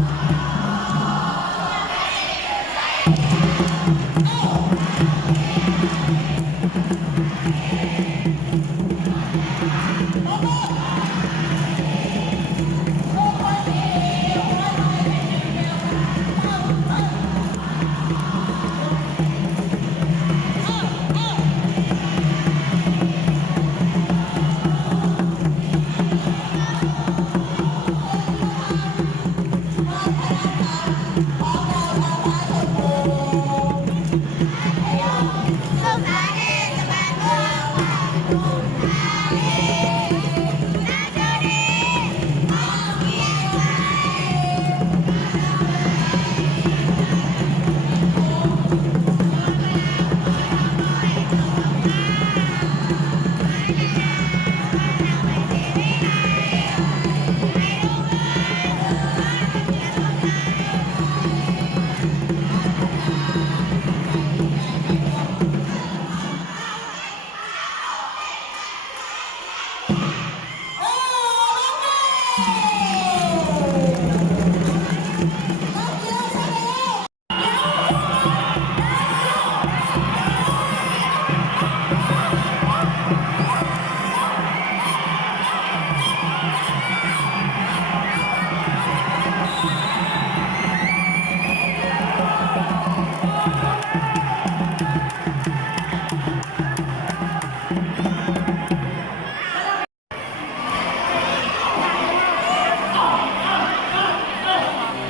Bye.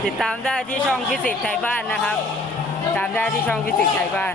ติดตามได้ที่ช่องฟิสิกส์ไทยบ้านนะครับ ตามได้ที่ช่องฟิสิกส์ไทยบ้าน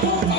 Thank you.